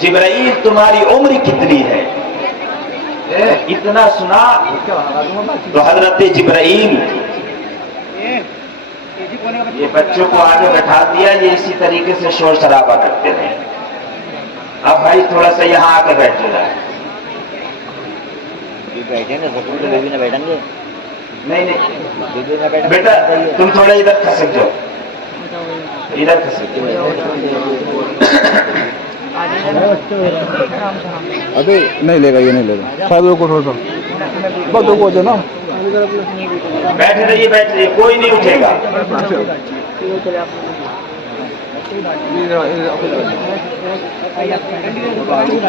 جبرائیل تمہاری عمر کتنی ہے؟ اتنا سنا تو حضرت جبرائیل یہ بچوں کو آگے بٹھا دیا، یہ اسی طریقے سے شور شرابہ کرتے رہے۔ اب بھائی تھوڑا سا یہاں آ کے بیٹھ جائے۔ بیٹھیں گے بیبی نہ بیٹھیں گے؟ نہیں بیٹا تم تھوڑا ادھر کھسک جاؤ، ادھر کھسک جاؤ۔ ابھی نہیں لے گا، یہ نہیں لے گا شاید کو تھوڑا سا بس کو نا بیٹھ رہیے، کوئی نہیں اٹھے گا۔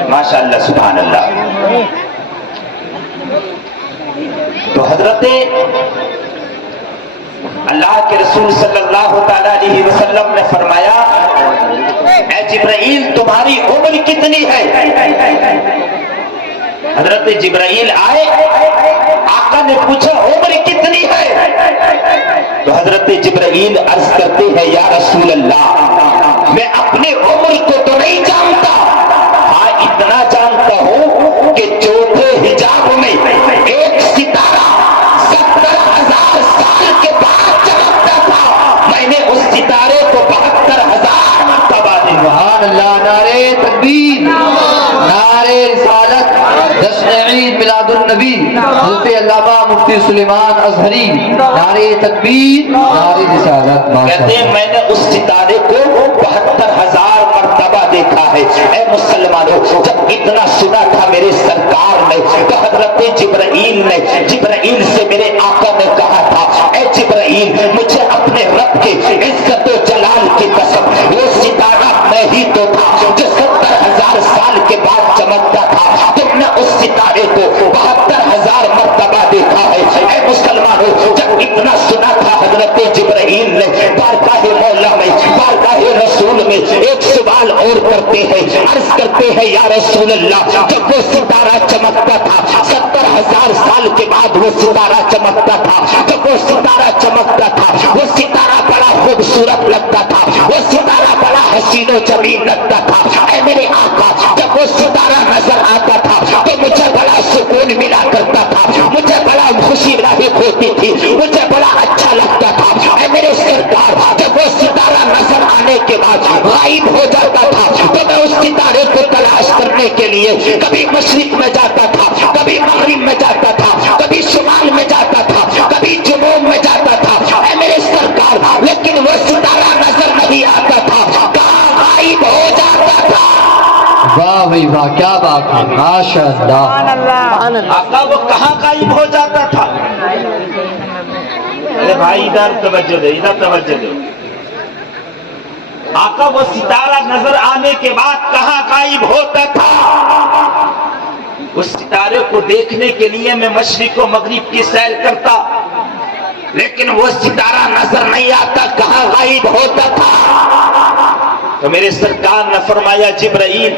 ماشاء اللہ سبحان اللہ۔ تو حضرت اللہ کے رسول صلی اللہ تعالی علیہ وسلم نے فرمایا اے جبرائیل تمہاری عمر کتنی ہے؟ حضرت جبرائیل آئے، آقا نے پوچھا عمر کتنی ہے؟ تو حضرت جبرائیل عرض کرتے ہیں یا رسول اللہ میں اپنے عمر کو تو نہیں جانتا، ہاں اتنا جانتا ہوں کہ چوتھے حجاب میں ایک ستارہ 70,000 سال کے بعد چمکتا تھا، میں نے اس ستارے کو 72,000 مرتبہ دیکھا۔ سبحان اللہ، نعرہ تکبیر، نعرہ رسالت، جشن عید میلاد النبی حضرت علامہ مفتی سلیمان ازہری، نعرہ تکبیر، نعرہ رسالت۔ کہتے ہیں میں نے اس ستارے کو 72,000 مرتبہ دیکھا ہے۔ اے مسلمانوں، جب اتنا سنا تھا میرے سرکار نے تو حضرت جبرائیل سے میرے آقا نے کہا تھا اے جبرائیل مجھے اپنے رب کے عزت و جلال کی قسم وہ ستارہ میں ہی تو تھا جو 70,000 سال کے بعد چمکتا تھا، تم نے اس ستارے کو 72,000 مرتبہ دیکھا ہے۔ اے مسلمانوں، جب اتنا سنا تھا حضرت جبرائیل نے بارگاہ مولا میں، بارگاہ رسول میں ایک سوال اور کرتے ہیں، عرض کرتے ہیں یا رسول اللہ جب وہ ستارہ چمکتا تھا 70,000 سال کے بعد وہ ستارہ چمکتا تھا، جب وہ ستارہ چمکتا تھا وہ ستارہ بڑا خوبصورت لگتا تھا، وہ ستارہ بڑا حسین و جمیل لگتا تھا۔ اے میرے آقا جب وہ ستارہ نظر آتا تھا تو مجھے بڑا سکون ملا کرتا تھا، مجھے بڑا خوشی لاحق ہوتی تھی، مجھے بڑا اچھا لگتا تھا۔ اے میرے سرکار جب وہ ستارہ نظر آنے کے بعد غائب ہو جاتا تھا تو میں اس ستارے کو تلاش کرنے کے لیے کبھی مشرق میں جاتا تھا، کبھی مغرب میں جاتا تھا، کبھی شمال میں جاتا تھا، کبھی جنوب میں جاتا تھا۔ اے میرے سرکار لیکن وہ ستارہ نظر نہیں آتا تھا، کہاں غائب ہو جاتا تھا۔ واہ بھائی واہ، کیا بات ہے، ماشاء اللہ۔ آقا وہ کہاں غائب ہو جاتا تھا؟ ارے بھائی ادھر توجہ دے، ادھر توجہ دے۔ آقا وہ ستارہ نظر آنے کے بعد کہاں غائب ہوتا تھا؟ اس ستارے کو دیکھنے کے لیے میں مشرق و مغرب کی سیر کرتا لیکن وہ ستارہ نظر نہیں آتا، کہاں غائب ہوتا تھا؟ تو میرے سرکار نے فرمایا جبرائیل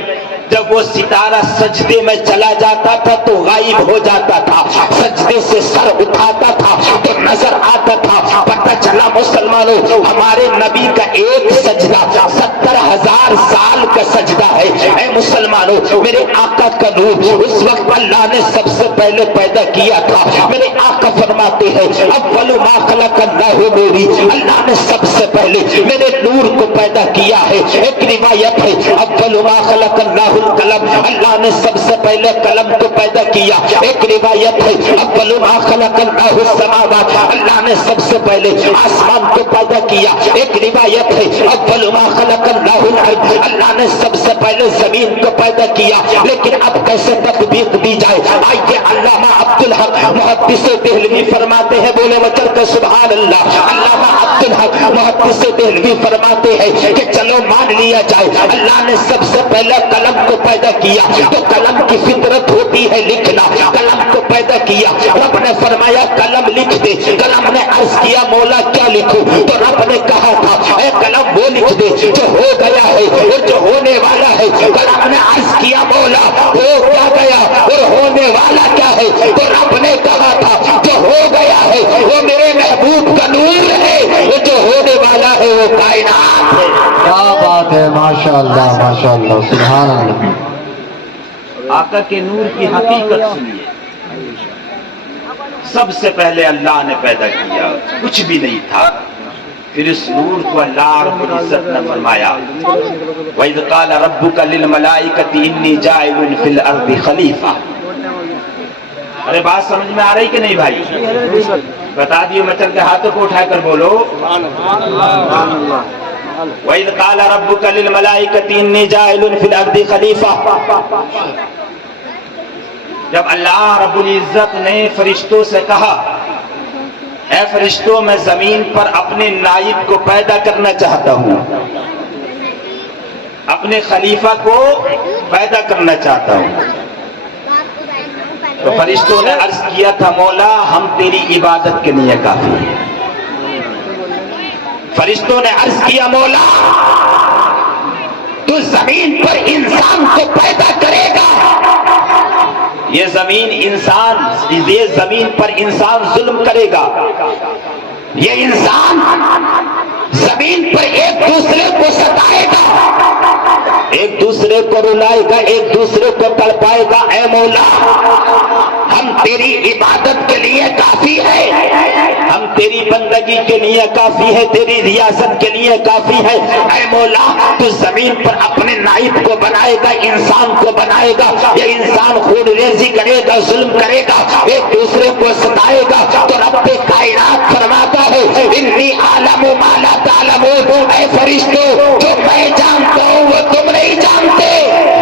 جب وہ ستارہ سجدے میں چلا جاتا تھا تو غائب ہو جاتا تھا، سجدے سے سر اٹھاتا تھا تو نظر آتا تھا۔ پتہ چلا مسلمانوں ہمارے نبی کا ایک سجدہ 70,000 سال کا سجدہ ہے۔ اے مسلمانوں میرے آقا کا نور اس وقت اللہ نے سب سے پہلے پیدا کیا تھا۔ میرے آقا فرماتے ہیں اول ما خلق اللہ نوری، اللہ نے سب سے پہلے میرے نور کو پیدا کیا ہے۔ ایک روایت ہے اول ما خلق اللہ القلم، اللہ نے سب سے پہلے قلم کو پیدا کیا۔ ایک روایت ہے اول ما خلق اللہ السماوات، اللہ نے سب سے پہلے آسمان کو پیدا کیا۔ ایک روایت ہے اول ما خلق اللہ الارض، اللہ نے سب سے پہلے زمین کو پیدا کیا۔ لیکن اب کیسے تطبیق دی جائے؟ آئیے علامہ عبدالحق محدث دہلوی فرماتے ہیں، بولے وچر کا سبحان اللہ۔ علامہ عبدالحق محدث دہلوی فرماتے ہیں کہ چلو مان لیا جائے اللہ نے سب سے پہلے قلم کو پیدا کیا، تو قلم کی فطرت ہوتی ہے لکھنا، قلم کو پیدا کیا۔ رب نے فرمایا قلم لکھ دے، قلم نے عرض کیا مولا کیا لکھوں؟ تو رب نے کہا تھا اے قلم وہ لکھ دے جو ہو گیا ہے اور جو ہونے والا ہے۔ قلم نے عرض کیا مولا ہو کیا گیا اور ہونے والا کیا ہے؟ تو رب نے کہا تھا جو ہو گیا ہے وہ میرے محبوب کا نور ہے، اور جو ہونے والا ہے وہ کائنات ہے۔ کیا بات بات ہے، ماشاءاللہ ماشاءاللہ، سبحان اللہ۔ آقا کے نور کی حقیقت سنیے۔ سب سے پہلے اللہ نے پیدا کیا، کچھ بھی نہیں تھا، پھر اس نور کو اللہ رب العزت نے فرمایا وَإِذْ قَالَ رَبُّكَ لِلْمَلَائِكَةِ إِنِّي جَاعِلٌ فِي الْأَرْضِ خَلِيفَةً۔ ارے بات سمجھ میں آ رہی کہ نہیں بھائی؟ بتا دیو، مچل کے ہاتھوں کو اٹھا کر بولو وَإِذْ قَالَ رَبُّكَ لِلْمَلَائِكَةِ إِنِّي جَاعِلٌ فِي الْأَرْضِ خَلِيفَةً۔ جب اللہ رب العزت نے فرشتوں سے کہا اے فرشتوں، میں زمین پر اپنے نائب کو پیدا کرنا چاہتا ہوں، اپنے خلیفہ کو پیدا کرنا چاہتا ہوں، تو فرشتوں نے عرض کیا تھا مولا ہم تیری عبادت کے لیے کافی ہیں۔ فرشتوں نے عرض کیا مولا تو زمین پر انسان کو پیدا کرے گا، یہ زمین پر انسان ظلم کرے گا، یہ انسان زمین پر ایک دوسرے کو ستائے گا، ایک دوسرے کو رلائے گا، ایک دوسرے کو تڑپائے گا، اے مولا ہم تیری عبادت کے لیے کافی ہے، ہم تیری بندگی کے لیے کافی ہے، تیری ریاست کے لیے کافی ہے، اے مولا تو زمین پر اپنے نائب کو بنائے گا، انسان کو بنائے گا، یہ انسان خون ریزی کرے گا، ظلم کرے گا، ایک دوسرے کو ستائے گا، تو رب کائنات فرماتا ہے انی عالم ما لا تعلمون، اے فرشتوں جو میں جانتا ہوں وہ تم نہیں جانتے،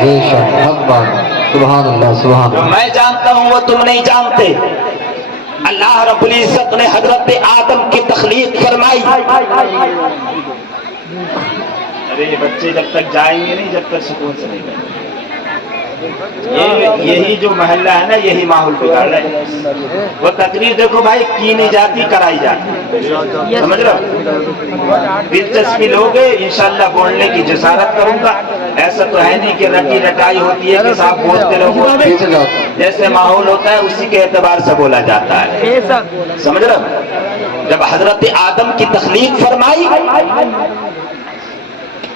بے شک، حق بات، سبحان اللہ سبحان جو اللہ۔ میں جانتا ہوں وہ تم نہیں جانتے۔ اللہ رب العزت نے حضرت آدم کی تخلیق فرمائی۔ ارے یہ بچے جب تک جائیں گے نہیں، جب تک سکون سے نہیں جائیں گے، یہی جو محلہ ہے نا یہی ماحول بگاڑ رہا ہے۔ وہ تقریر دیکھو بھائی کی نہیں جاتی، کرائی جاتی، سمجھ رہے ہو؟ دلچسپی لوگے انشاءاللہ بولنے کی جسارت کروں گا، ایسا تو ہے نہیں کہ رٹی رٹائی ہوتی ہے کہ صاحب بولتے رہو، جیسے ماحول ہوتا ہے اسی کے اعتبار سے بولا جاتا ہے، سمجھ رہے ہو؟ جب حضرت آدم کی تخلیق فرمائی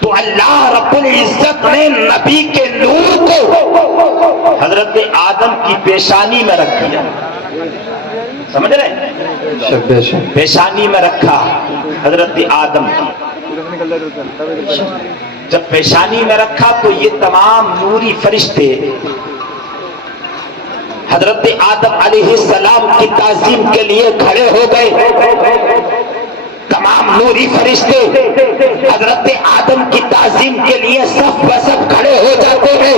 تو اللہ رب العزت نے نبی کے نور کو حضرت آدم کی پیشانی میں رکھ دیا، سمجھ رہے؟ پیشانی میں رکھا حضرت آدم کی، جب پیشانی میں رکھا تو یہ تمام نوری فرشتے حضرت آدم علیہ السلام کی تعظیم کے لیے کھڑے ہو گئے، تمام نوری فرشتے حضرت آدم کی تعظیم کے لیے صف بصف کھڑے ہو جاتے ہیں۔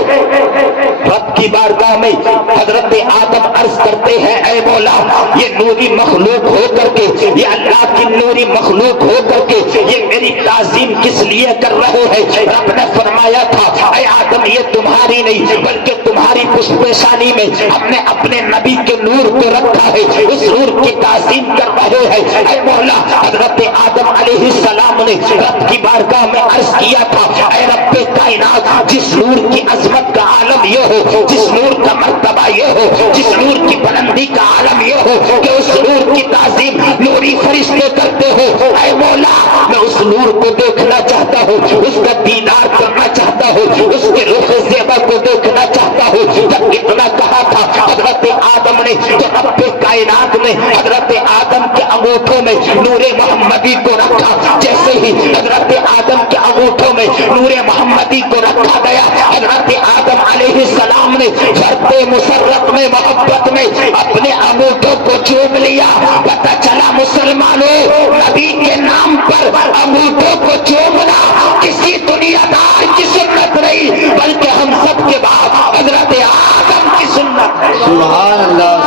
رب کی بارگاہ میں حضرت آدم عرض کرتے ہیں اے مولا یہ نوری مخلوق ہو کر کے، یہ اللہ کی نوری مخلوق ہو کر کے یہ میری تعظیم کس لیے کر رہے ہیں؟ رب نے فرمایا تھا اے آدم یہ تمہاری نہیں بلکہ تمہاری پیشانی میں ہم نے اپنے نبی کے نور کو رکھا ہے، اس نور کی تعظیم کر رہے ہیں۔ اے مولا حضرت آدم علیہ السلام نے رب کی بارگاہ میں عرض کیا تھا اے رب کائنات جس نور کی عظمت کا عالم یہ ہو، جس نور کا مرتبہ یہ ہو، جس نور کی بلندی کا عالم یہ ہو کہ اس نور کی تعظیم نوری فرشتے کرتے ہو، اے مولا میں اس نور کو دیکھنا چاہتا ہوں، اس کا دیدار کرنا چاہتا ہوں، اس کے رخ زیبا کو دیکھنا چاہتا ہوں۔ جب اتنا کہا تھا حضرت آدم نے تو رب کائنات نے حضرت آدم کے انگوٹھوں میں نور محمدی کو رکھا، جیسے ہی حضرت آدم کے انگوٹھوں میں نور محمدی کو رکھا گیا، حضرت آدم علیہ السلام نے فرد مسرت میں محبت میں اپنے انگوٹھوں کو چوم لیا۔ پتہ چلا مسلمانوں نبی کے نام پر انگوٹھوں کو چومنا کسی دنیا دار کی سنت نہیں بلکہ ہم سب کے بعد حضرت آدم کی سنت ہے۔ سبحان اللہ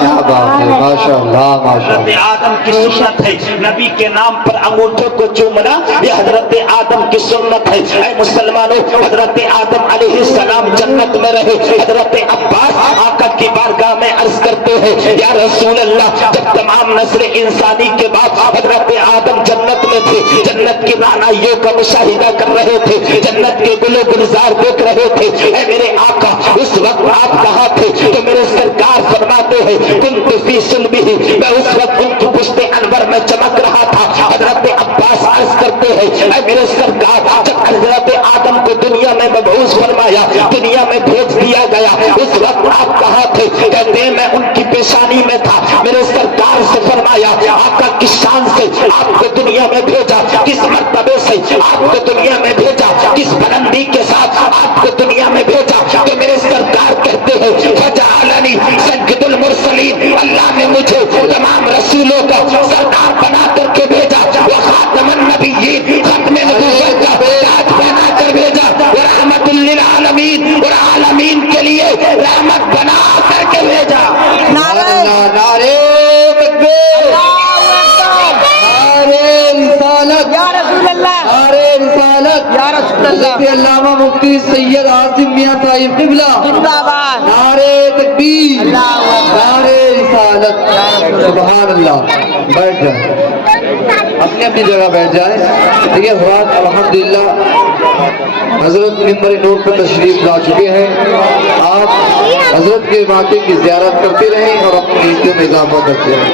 کیا بات ہے، ماشاء اللہ ماشاء حضرت اللہ۔ آدم کی سنت ہے، نبی کے نام پر انگوٹھوں کو چومنا یہ حضرت آدم کی سنت ہے۔ اے مسلمانوں حضرت آدم علیہ السلام جنت میں رہے، حضرت عباس آقا کی بارگاہ میں عرض کرتے ہیں یا رسول اللہ جب تمام نسل انسانی کے بعد حضرت آدم جنت میں تھے، جنت کی رعنائیوں کا مشاہدہ کر رہے تھے، جنت کے گل و گلزار دیکھ رہے تھے، اے میرے آقا اس وقت آپ کہاں تھے؟ تو میرے سرکار فرماتے ہیں کنت فی سلبہ، میں اس وقت ان کی پشت انور میں چمک رہا تھا۔ حضرت عباس عرض کرتے ہیں اے میرے سرکار جب حضرت آدم کو دنیا میں مبعوث فرمایا، دنیا میں بھیج دیا گیا، اس وقت آپ کہاں تھے؟ کہتے ہیں میں ان کی پیشانی میں تھا۔ میرے سرکار سے فرمایا آقا کس شان سے آپ کو دنیا میں بھیجا، کس مرتبے سے آپ کو دنیا میں بھیجا، کس بلندی کے ساتھ آپ کو دنیا میں بھیجا؟ تو میرے سرکار کہتے ہیں فجعلنی سید المرسلین، اللہ نے مجھے تمام رسولوں کا سردار بنا کر کے بھیجا، وخاتم النبیین، ختم نبوت کا تاج پہنا کر بھیجا، ورحمت للعالمین، اور عالمین کے لیے رحمت بنا کر کے بھیجا۔ نعرہ تکبیر، نعرہ رسالت، یا رسول اللہ، نعرہ رسالت، یا رسول اللہ، حضرت علامہ مفتی سید عاصم میاں صاحب قبلہ، زندہ باد، نعرہ تکبیر، اللہ اکبر، نعرہ رسالت۔ سبحان اللہ۔ بیٹھ جائیں، اپنی اپنی جگہ بیٹھ جائیں۔ دیکھیے حضرات الحمدللہ حضرت ممبر نور پر تشریف لا چکے ہیں۔ آپ حضرت کے واقعے کی زیارت کرتے رہیں اور اپنی نیتوں میں اضافہ کرتے رہیں۔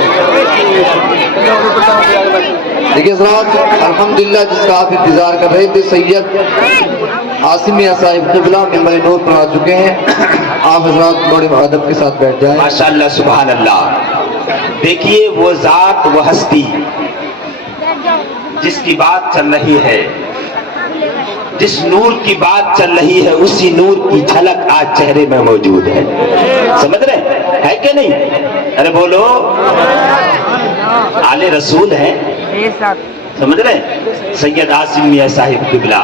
دیکھیے حضرات الحمدللہ جس کا آپ انتظار کر رہے تھے، سید عاصم میاں صاحب قبلہ ممبر نور پر آ چکے ہیں۔ آپ حضرات بڑے ادب کے ساتھ بیٹھ جائیں۔ ماشاءاللہ سبحان اللہ۔ دیکھیے وہ ذات، وہ ہستی جس کی بات چل رہی ہے، جس نور کی بات چل رہی ہے، اسی نور کی جھلک آج چہرے میں موجود ہے۔ سمجھ رہے ہے کہ نہیں؟ ارے بولو، آل رسول ہے، سمجھ رہے؟ سید عاصم میاں صاحب قبلہ،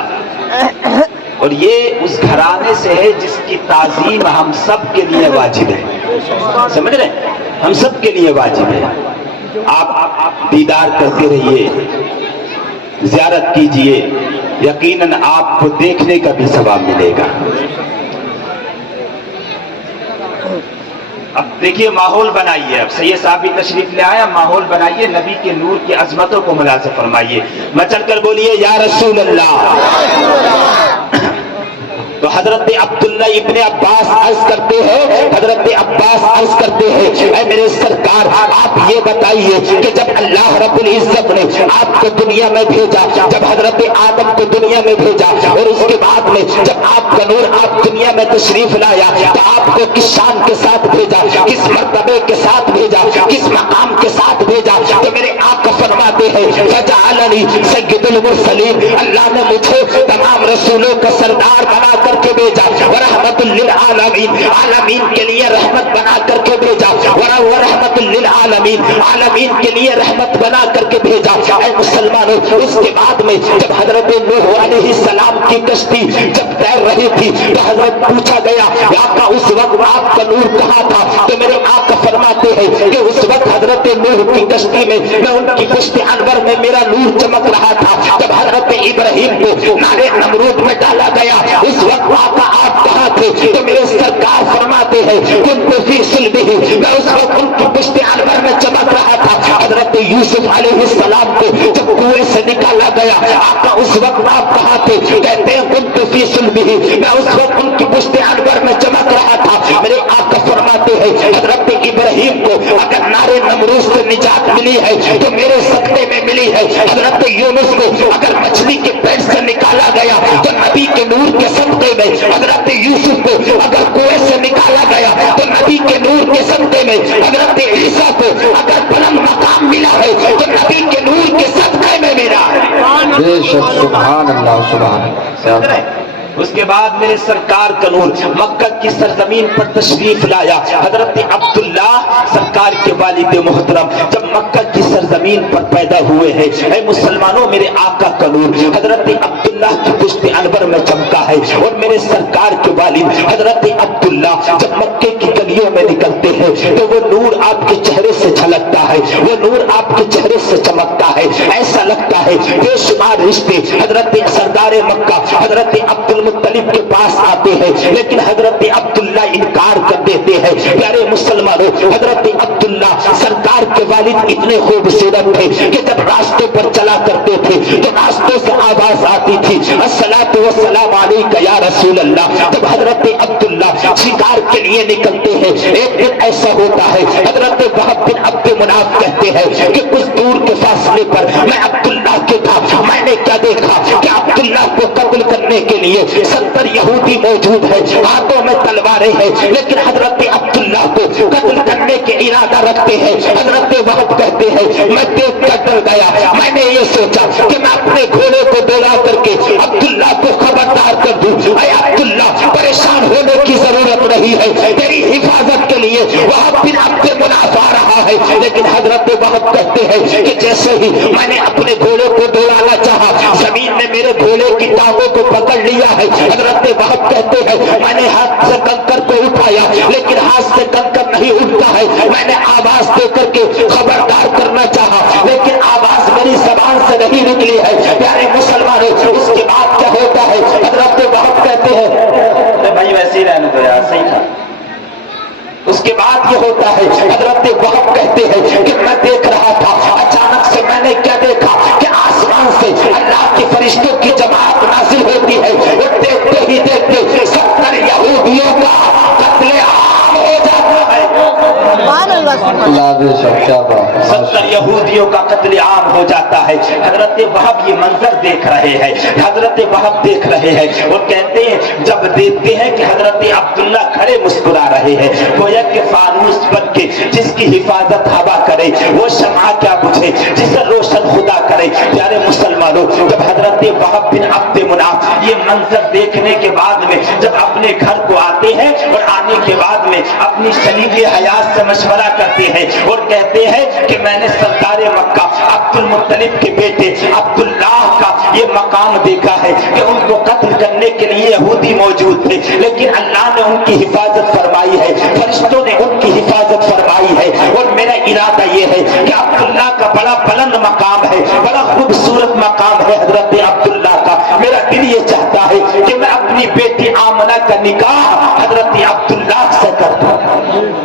اور یہ اس گھرانے سے ہے جس کی تعظیم ہم سب کے لیے واجب ہے۔ سمجھ رہے؟ ہم سب کے لیے واجب ہے۔ آپ دیدار کرتے رہیے، زیارت کیجئے، یقیناً آپ کو دیکھنے کا بھی ثواب ملے گا۔ اب دیکھیے ماحول بنائیے، اب سید صاحب بھی تشریف لے آیا، ماحول بنائیے، نبی کے نور کی عظمتوں کو ملاحظہ فرمائیے، مچل کر بولیے یا رسول اللہ۔ تو حضرت عبداللہ ابن عباس عرض کرتے ہیں، حضرت عباس عرض کرتے ہیں اے میرے سرکار آپ یہ بتائیے کہ جب اللہ رب العزت نے آپ کو دنیا میں بھیجا، جب حضرت آدم کو دنیا میں بھیجا، اور اس کے بعد میں جب آپ کا نور آپ دنیا میں تشریف لایا، تو آپ کو کس شان کے ساتھ بھیجا، کس مرتبے کے ساتھ بھیجا، کس مقام کے ساتھ بھیجا؟ تو میرے آقا فرماتے ہیں فجعلنی سید المرسلین، اللہ نے مجھے تمام رسولوں کا سردار بنا کر کے بھیجا، ورحمت للعالمین، عالمین کے لیے رحمت بنا کر کے بھیجا، ورحمت للعالمین، عالمین کے لیے رحمت بنا کر کے بھیجا۔ اے مسلمانوں، اس کے بعد میں جب حضرت نوح علیہ السلام کی کشتی جب تیر رہی تھی، تو حضرت پوچھا گیا آقا اس وقت آپ کا نور کہاں تھا؟ تو میرے آقا فرماتے ہیں کہ اس وقت حضرت نوح کی کشتی میں ان کی کشت انور میں میرا نور چمک رہا تھا۔ جب حضرت ابراہیم کو نارے نمرود میں ڈالا گیا، اس وقت آقا آپ کہاں تھے؟ تو میرے سرکار فرماتے ہیں کنت فی صلبہ، میں اس وقت ان کی کشت انور میں چمک رہا تھا۔ حضرت یوسف علیہ السلام کو جب کنویں سے نکالا گیا، آقا اس وقت آپ کہاں تھے؟ کہتے ہیں کنت فی صلبہ، میں اس وقت ان کی کشت انور میں چمک رہا تھا۔ میرے آقا فرماتے ہیں حضرت ابراہیم کو اگر نارے نمرود سے نجات ملی ہے تو میرے صدقے میں ملی ہے۔ حضرت یونس کو اگر مچھلی کے پیٹ سے نکالا گیا تو نبی کے نور کے صدقے میں، حضرت یوسف کو اگر کنویں سے نکالا گیا تو نبی کے نور کے صدقے میں، حضرت عیسیٰ کو اگر بلند مقام ملا ہے تو نبی کے نور کے صدقے میں ملا ہے۔ بے شک سبحان اللہ، سبحان اللہ۔ اس کے بعد میرے سرکار کا نور مکہ کی سرزمین پر تشریف لایا۔ حضرت عبداللہ سرکار کے والد محترم جب مکہ کی سرزمین پر پیدا ہوئے ہیں، اے مسلمانوں میرے آقا کا نور حضرت عبداللہ کی پشت انور میں چمکا ہے، اور میرے سرکار کے والد حضرت عبداللہ جب مکے کی گلیوں میں نکلتے ہیں تو وہ نور آپ کے چہرے سے جھلکتا ہے، وہ نور آپ کے چہرے سے چمکتا ہے، ایسا لگتا ہے بے شمار رشتے حضرت سردار مکہ حضرت عبد المطلب کے پاس آتے ہیں، لیکن حضرت عبداللہ انکار کر دیتے ہیں۔ پیارے مسلمانوں، حضرت عبداللہ سرکار کے والد اتنے خوبصورت تھے کہ جب راستے پر چلا کرتے تھے تو راستوں سے آواز آتی تھی الصلاۃ والسلام علیک یا رسول اللہ۔ جب حضرت عبداللہ شکار کے لیے نکلتے ہیں، ایک دن ایسا ہوتا ہے حضرت وہب بن عبد مناف کہتے ہیں کہ کچھ دور کے فاصلے پر میں عبداللہ کے تھا، میں نے کیا دیکھا کہ عبداللہ کو قتل کرنے کے لیے 70 یہودی موجود ہے، ہاتھوں میں تلواریں ہیں، لیکن حضرت عبداللہ کو قتل کرنے کے ارادہ رکھتے ہیں۔ حضرت وہب کہتے ہیں میں دیکھ کر ڈر گیا، میں نے یہ سوچا کہ میں اپنے گھوڑے کو دوڑا کر کے عبداللہ کو خبردار کر دوں، اے عبداللہ پریشان ہونے کی ضرورت نہیں ہے، تیری حفاظت کے لیے وہب بن عبد مناف آ رہا ہے۔ لیکن حضرت وہب کہتے ہیں کہ جیسے ہی میں نے اپنے گھوڑے کو دوڑانا چاہا، زمین نے میرے گھوڑے کی ٹانگوں کو پکڑ لیا ہے۔ حضرت وہب کہتے ہیں میں نے ہاتھ سے کنکر کو اٹھایا، لیکن ہاتھ سے کنکر نہیں اٹھتا ہے، میں نے آواز دے کر کے خبردار کرنا چاہا، لیکن آواز میری زبان سے نہیں نکلی ہے۔ پیارے مسلمانوں، اس کے بعد کیا ہوتا ہے؟ حضرت وہب کہتے ہیں بھائی ویسے ہی رہنے دو یار، صحیح تھا۔ اس کے بعد یہ ہوتا ہے، حضرت وہب کہتے ہیں کہ میں دیکھ رہا تھا، اچانک سے میں نے کیا دیکھا کہ آسمان سے اللہ کے فرشتوں کی جماعت نازل ہوتی ہے، اور دیکھتے ہی دیکھتے 70 یہودیوں کا قتل عام ہو جاتا ہے۔ سبحان اللہ سبحان اللہ۔ 70 یہودیوں کا قتل عام ہو جاتا ہے۔ حضرت وہب یہ منظر دیکھ رہے ہیں، حضرت وہب دیکھ رہے ہیں اور کہتے ہیں جب دیکھتے ہیں کہ حضرت عبداللہ کھڑے مسکرا رہے ہیں، گویا کہ فانوس بن کے جس کی حفاظت ہوا کرے وہ شمع کیا بجھے جسے روشن خدا کرے۔ پیارے مسلمانوں، جب حضرت وہب بن عبد مناف یہ منظر دیکھنے کے بعد میں جب اپنے گھر کو آتے ہیں اور آنے کے بعد میں اپنی شریک حیات سے مشورہ کرتے ہیں اور کہتے ہیں کہ میں نے سردار مکہ عبد المطلب کے بیٹے عبداللہ کا یہ مقام دیکھا ہے کہ ان کو قتل کرنے کے لیے یہودی موجود تھے، لیکن اللہ نے ان کی حفاظت فرمائی ہے، فرشتوں نے ان کی حفاظت فرمائی ہے، اور میرا ارادہ یہ ہے کہ عبداللہ کا بڑا بلند مقام ہے، بڑا خوبصورت مقام ہے حضرت عبداللہ کا، میرا دل یہ چاہتا ہے کہ میں اپنی بیٹی آمنہ کا نکاح حضرت عبداللہ سے کرتا ہوں۔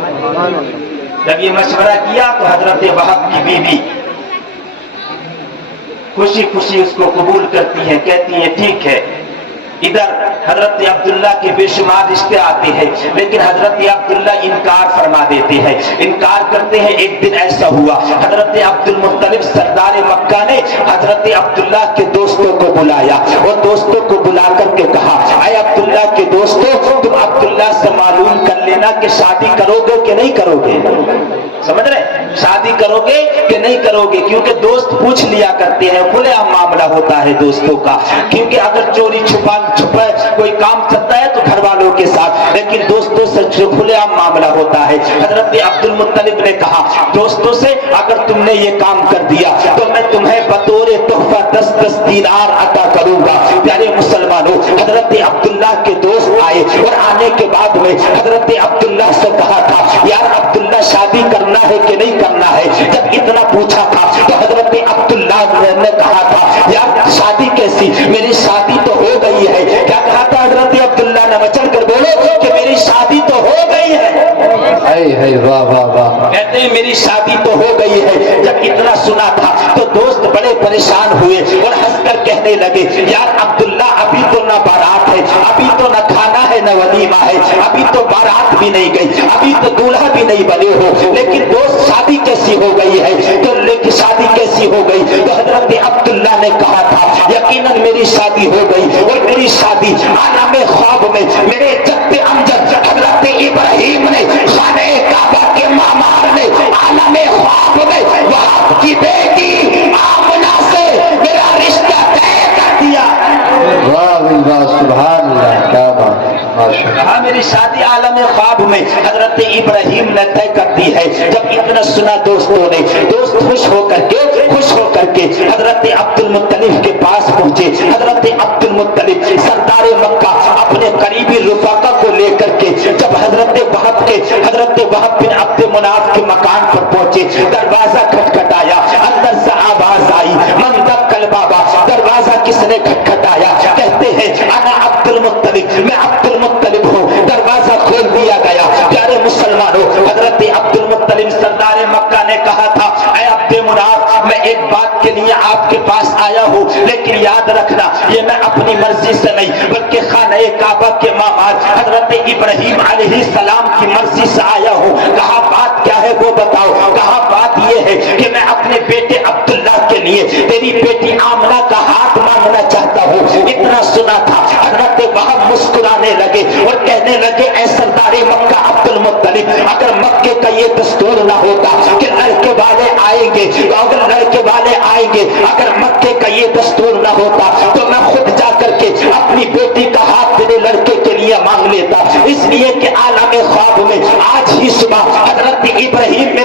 جب یہ مشورہ کیا تو حضرت وہب کی بیوی خوشی خوشی اس کو قبول کرتی ہیں، کہتی ہیں ٹھیک ہے۔ ادھر حضرت عبداللہ کے بے شمار رشتے آتے ہیں، لیکن حضرت عبداللہ انکار فرما دیتے ہیں، انکار کرتے ہیں۔ ایک دن ایسا ہوا، حضرت عبد المطلب سردار مکہ نے حضرت عبداللہ کے دوستوں کو بلایا اور دوستوں کو بلا کر کے کہا اے عبداللہ کے دوستوں، تم عبداللہ سے معلوم کر لینا کہ شادی کرو گے کہ نہیں کرو گے۔ سمجھ رہے؟ شادی کرو گے کہ نہیں کرو گے، کیونکہ دوست پوچھ لیا کرتے ہیں، کھلے عام معاملہ ہوتا ہے دوستوں کا، کیونکہ اگر چوری چھپا کوئی کام چلتا ہے تو گھر والوں کے ساتھ، لیکن دوستوں سے کھلے عام معاملہ ہوتا ہے۔ حضرت عبد المطلب نے کہا دوستوں سے اگر تم نے یہ کام کر دیا تو میں تمہیں بطور تحفہ 10 دینار عطا کروں گا۔ پیارے مسلمانوں، حضرت عبداللہ کے دوست آئے اور آنے کے بعد میں حضرت عبداللہ سے کہا تھا یار عبداللہ شادی کرنا ہے کہ نہیں کرنا ہے؟ جب اتنا پوچھا تھا تو حضرت عبداللہ نے کہا تھا یار شادی کیسی، میری شادی تو ہو گئی ہے۔ کیا کہا تھا حضرت عبداللہ نے؟ مچل کر بولو کہ میری شادی تو ہو گئی ہے۔ واہ واہ واہ، کہتے ہیں میری شادی تو ہو گئی ہے۔ جب اتنا سنا تھا تو دوست بڑے پریشان ہوئے اور ہنس کر کہنے لگے یار عبداللہ ابھی تو نہ بارات ہے، ابھی تو نہ کھانا ہے نہ ولیمہ ہے، ابھی تو بارات بھی نہیں گئی، ابھی تو دولہا بھی نہیں بنے ہو، لیکن دوست شادی کیسی ہو گئی ہے؟ تو لیکن شادی کیسی ہو گئی؟ تو حضرت عبداللہ نے کہا تھا یقیناً میری شادی ہو گئی، اور میری شادی عالم خواب میں میرے جد امجد حضرت ابراہیم نے خانہ کعبہ کے معمار نے عالم خواب میں وہب کی بیٹی آمنہ سے میرا رشتہ طے کر دیا۔ واہ واہ، سبحان اللہ، کیا بات ہے، ماشاء اللہ۔ کہا میری شادی عالم خواب میں حضرت ابراہیم نے طے کر دی ہے۔ جب اتنا سنا دوستوں نے، دوست خوش ہو کر کے حضرت عبد المطلب کے پاس پہنچے۔ حضرت عبد المطلب سردار مکہ اپنے قریبی رفاقہ کو لے کر کے جب حضرت وہب بن عبد مناف کے مکان پر پہنچے، دروازہ کھٹکھٹایا، اندر سے آواز آئی من دقل بابا، دروازہ کس نے کھٹکھٹایا؟ کہتے ہیں انا عبد المطلب، میں عبد المطلب ہوں۔ دروازہ کھول دیا گیا۔ پیارے مسلمانوں، حضرت عبد المطلب سردار مکہ نے کہا تھا اے عبد مناف، میں ایک بات کے لیے آپ کے پاس آیا ہوں، لیکن یاد رکھنا یہ میں اپنی مرضی سے نہیں بلکہ خانہ کعبہ کے معمار حضرت ابراہیم علیہ السلام کی مرضی سے آیا ہوں۔ کہا بات کیا ہے وہ بتاؤ؟ کہا بات یہ ہے کہ میں اپنے بیٹے عبداللہ کے لیے تیری بیٹی آمنہ کا ہاتھ مانگنا چاہتا ہوں۔ لانے لگے اور کہنے لگے اے سردار مکہ عبد المطلب، اگر مکے کا یہ دستور نہ ہوتا کہ لڑکے والے آئیں گے، اگر لڑکے والے آئیں گے، اگر مکے کا یہ دستور نہ ہوتا تو میں خود جا کر کے اپنی بیٹی کا ہاتھ تیرے لڑکے کے لیے مانگ لیتا، اس لیے کہ عالم خواب میں آج ہی صبح حضرت ابراہیم